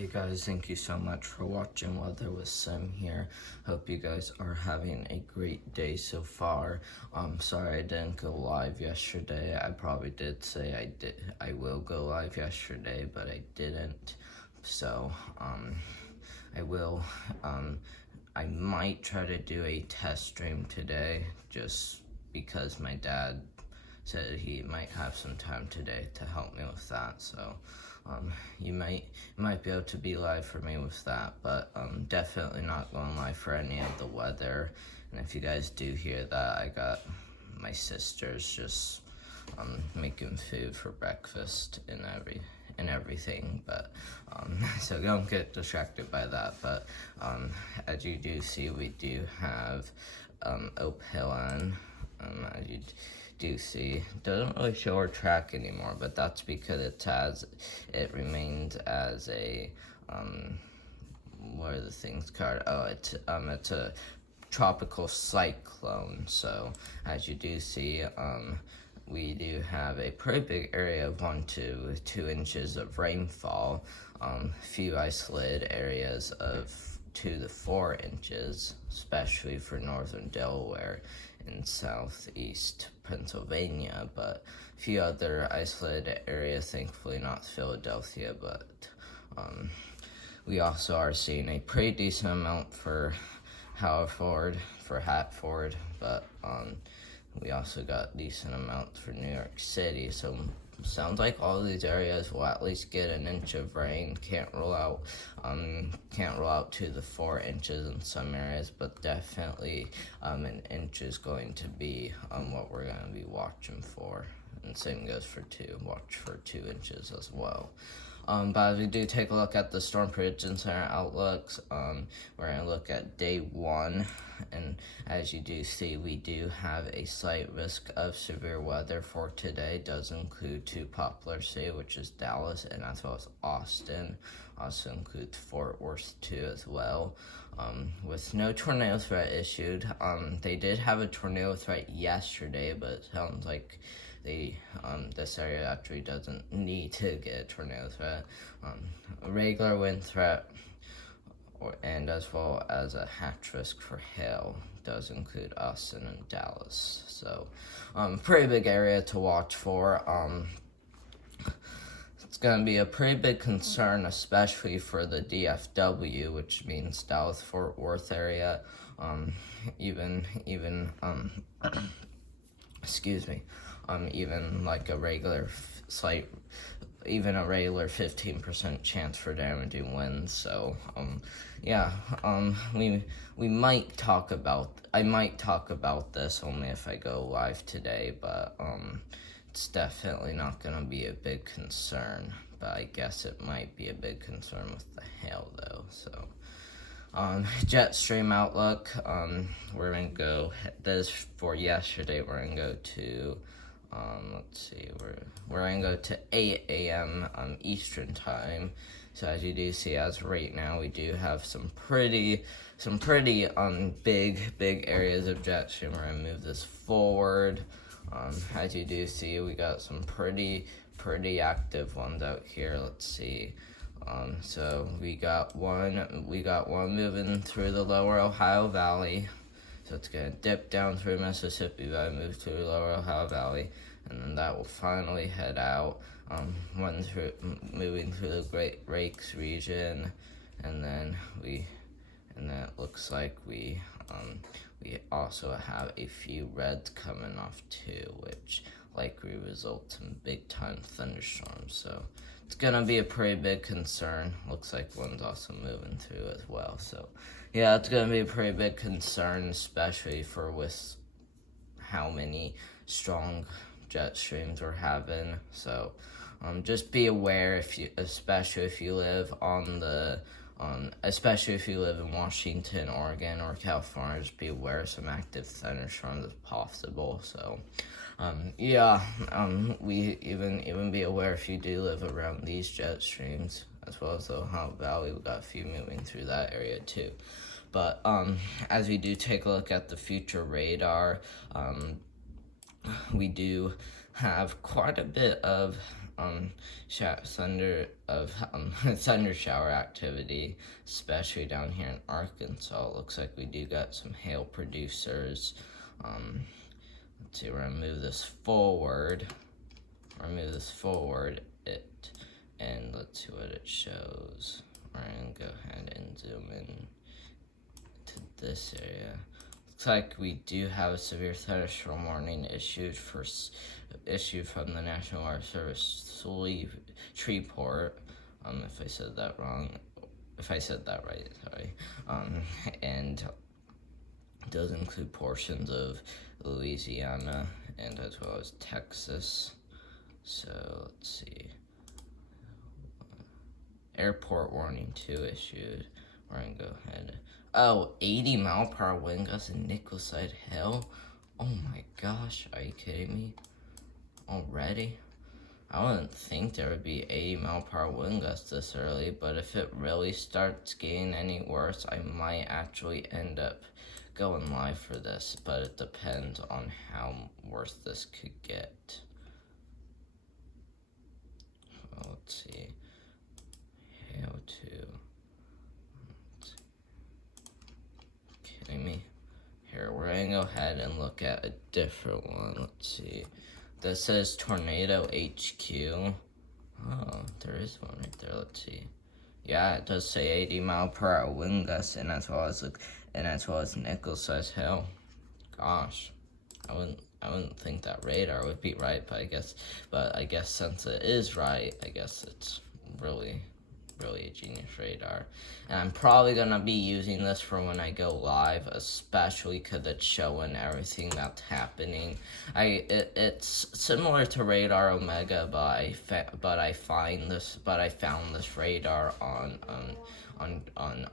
Hey guys, thank you so much for watching Weather with Sim here. Hope you guys are having a great day so far. Sorry I didn't go live yesterday. I probably did say I will go live yesterday, but I didn't. So, I will, I might try to do a test stream today just because my dad said he might have some time today to help me with that. So you might be able to be live for me with that, but definitely not going live for any of the weather. And if you guys do hear that, I got my sisters just making food for breakfast and everything, but so don't get distracted by that. But as you do see, we do have Opilin, as you do see. Doesn't really show our track anymore, but that's because it remains as a what are the things called? Oh, it's a tropical cyclone. So as you do see, we do have a pretty big area of 1 to 2 inches of rainfall. Few isolated areas of 2 to 4 inches, especially for northern Delaware and southeast Pennsylvania, but a few other isolated areas, thankfully not Philadelphia, but we also are seeing a pretty decent amount for Hatford, but we also got decent amount for New York City. So sounds like all these areas will at least get an inch of rain. Can't rule out 2 to 4 inches in some areas, but definitely an inch is going to be what we're going to be watching for. And same goes for 2. Watch for 2 inches as well. But as we do take a look at the Storm Prediction Center outlooks, we're going to look at day 1, and as you do see, we do have a slight risk of severe weather for today. It does include 2 popular cities, which is Dallas and as well as Austin. Also includes Fort Worth too as well. With no tornado threat issued. They did have a tornado threat yesterday, but it sounds like this area actually doesn't need to get a tornado threat. A regular wind threat, and as well as a hatch risk for hail does include Austin and Dallas. So, pretty big area to watch for. It's going to be a pretty big concern, especially for the DFW, which means Dallas-Fort Worth area. Excuse me. Even like a regular 15% chance for damaging winds. So, yeah, we might talk about, I might talk about this only if I go live today, but, it's definitely not gonna be a big concern, but I guess it might be a big concern with the hail though, so. Jet stream outlook, we're gonna go, this for yesterday, we're gonna go to, let's see, we're gonna go to 8 a.m. Eastern time. So as you do see, as right now, we do have some pretty big areas of jet stream. We're gonna move this forward. As you do see, we got some pretty active ones out here. Let's see. So we got one moving through the lower Ohio Valley. So it's gonna dip down through Mississippi Valley, move through the lower Ohio Valley, and then that will finally head out, moving through the Great Lakes region, and then it looks like we also have a few reds coming off too, which likely results in big time thunderstorms. So it's gonna be a pretty big concern. Looks like one's also moving through as well. So yeah, it's gonna be a pretty big concern, especially with how many strong jet streams we're having. So just be aware especially if you live in Washington, Oregon, or California, just be aware of some active thunderstorms if possible. So, we even be aware if you do live around these jet streams, as well as the Ohio Valley. We got a few moving through that area too. But as we do take a look at the future radar, we do have quite a bit of thunder shower activity, especially down here in Arkansas. It looks like we do got some hail producers. Let's see, we're gonna move this forward. And let's see what it shows. We're gonna go ahead and zoom in to this area. Looks like we do have a severe thunderstorm warning issued from the National Weather Service Shreveport. If I said that right, sorry. And it does include portions of Louisiana and as well as Texas. So let's see. Airport warning 2 issued. We're gonna go ahead. 80-mile-per-hour wind gusts in Nicholside Hill. Oh my gosh, are you kidding me? Already? I wouldn't think there would be 80-mile-per-hour wind gusts this early, but if it really starts getting any worse, I might actually end up going live for this, but it depends on how worse this could get. Well, let's see. Hail 2. Kidding me? Here, we're gonna go ahead and look at a different one. Let's see. This says Tornado HQ. Oh, there is one right there. Let's see. Yeah, it does say 80-mile-per-hour wind gusts, and as well as Nicholside Hill. Gosh, I wouldn't think that radar would be right, but I guess since it is right, I guess it's really a genius radar. And I'm probably gonna be using this for when I go live, especially because it's showing everything that's happening. It's similar to Radar Omega, but I found this radar on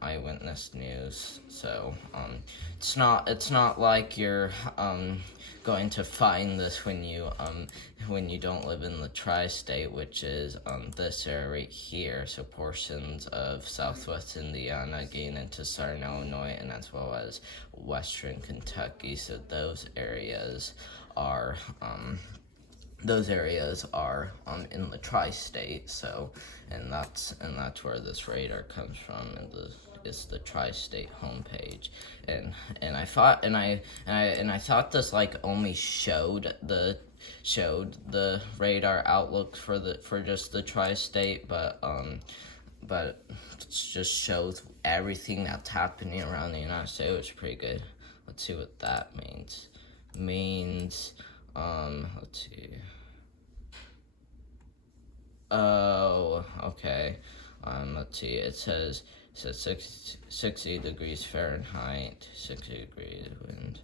Eyewitness News. So it's not like you're going to find this when you don't live in the tri-state, which is this area right here. So portions of southwest Indiana getting into southern Illinois and as well as western Kentucky. So those areas are in the tri-state. So and that's where this radar comes from, and is the tri-state homepage. And I thought this like only showed the radar outlook for just the tri-state, but it just shows everything that's happening around the United States, which is pretty good. Let's see what that means. Let's see. Oh, okay. Let's see. It says 60 degrees Fahrenheit, 60 degrees wind.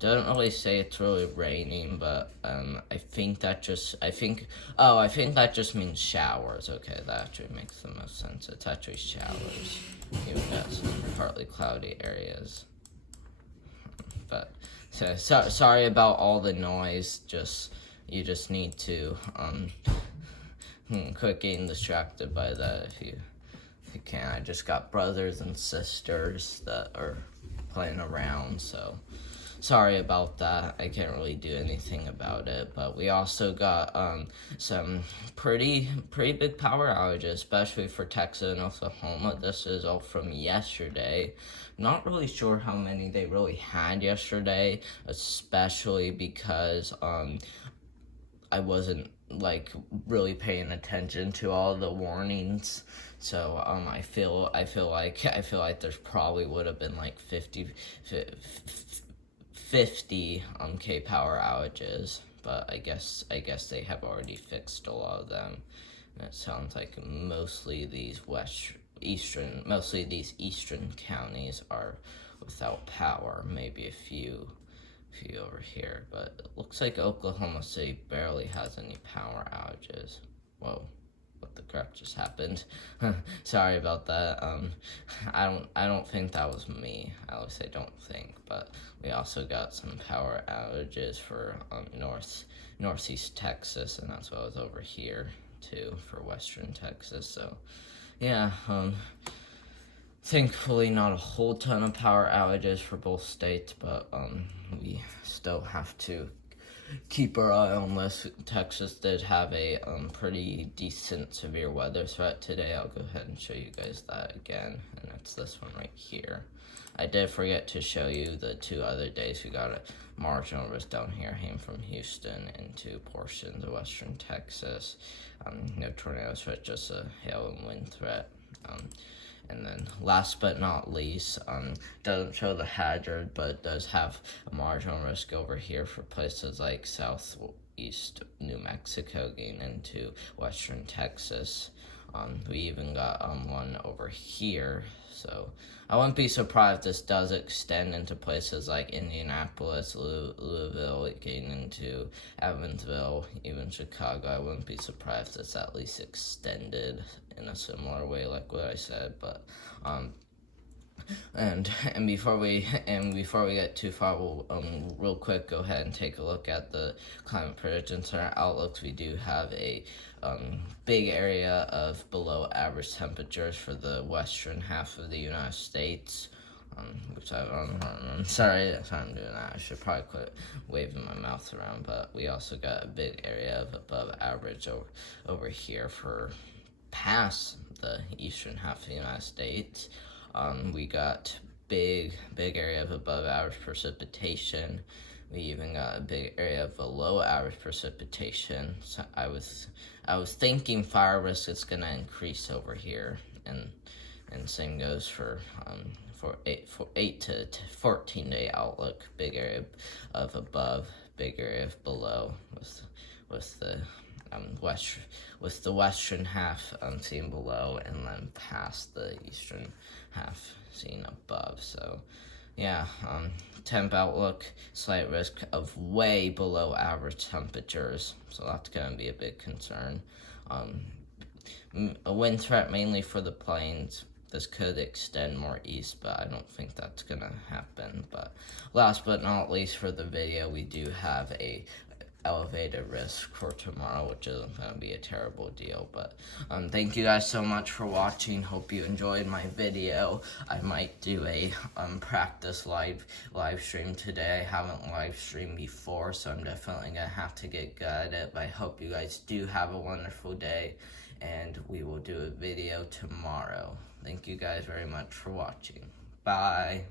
Doesn't really say it's really raining, but I think that just means showers. Okay, that actually makes the most sense. It's actually showers. Even got some partly cloudy areas. But sorry about all the noise. You just need to quit getting distracted by that if you can. I just got brothers and sisters that are playing around, so sorry about that. I can't really do anything about it. But we also got some pretty big power outages, especially for Texas and Oklahoma. This is all from yesterday. Not really sure how many they really had yesterday, especially because I wasn't like really paying attention to all the warnings. So I feel like there's probably would have been like 50 K power outages, but I guess they have already fixed a lot of them. And it sounds like mostly these eastern counties are without power. Maybe a few over here, but it looks like Oklahoma City barely has any power outages. Whoa, what the crap just happened? Sorry about that. I don't think that was me. At least I don't think. But we also got some power outages for northeast Texas, and as well as over here too for western Texas. So yeah, thankfully not a whole ton of power outages for both states, but we still have to keep our eye on this. Texas did have a pretty decent severe weather threat today. I'll go ahead and show you guys that again, and it's this one right here. I did forget to show you the 2 other days we got a marginal risk down here, came from Houston into portions of western Texas. No tornado threat, just a hail and wind threat. And then last but not least, doesn't show the hazard, but does have a marginal risk over here for places like southeast New Mexico getting into western Texas. We even got one over here, so I wouldn't be surprised if this does extend into places like Indianapolis, Louisville, getting into Evansville, even Chicago. I wouldn't be surprised if it's at least extended in a similar way like what I said, but and before we get too far, we'll real quick go ahead and take a look at the climate predictions and our outlooks. We do have a big area of below average temperatures for the western half of the United States. Which I'm sorry I'm doing that. I should probably quit waving my mouth around, but we also got a big area of above average over here for past the eastern half of the United States. We got big area of above average precipitation. We even got a big area of below average precipitation. So I was thinking fire risk is gonna increase over here, and same goes for 8 to 14 day outlook. Big area of above, big area of below, with the western half seen below, and then past the eastern half seen above. So yeah, temp outlook, slight risk of way below average temperatures, so that's gonna be a big concern. A wind threat mainly for the plains. This could extend more east, but I don't think that's gonna happen. But last but not least for the video, we do have a elevated risk for tomorrow, which isn't going to be a terrible deal. But thank you guys so much for watching. Hope you enjoyed my video. I might do a practice live stream today. I haven't live streamed before, so I'm definitely gonna have to get good at it. But I hope you guys do have a wonderful day, and we will do a video tomorrow. Thank you guys very much for watching. Bye.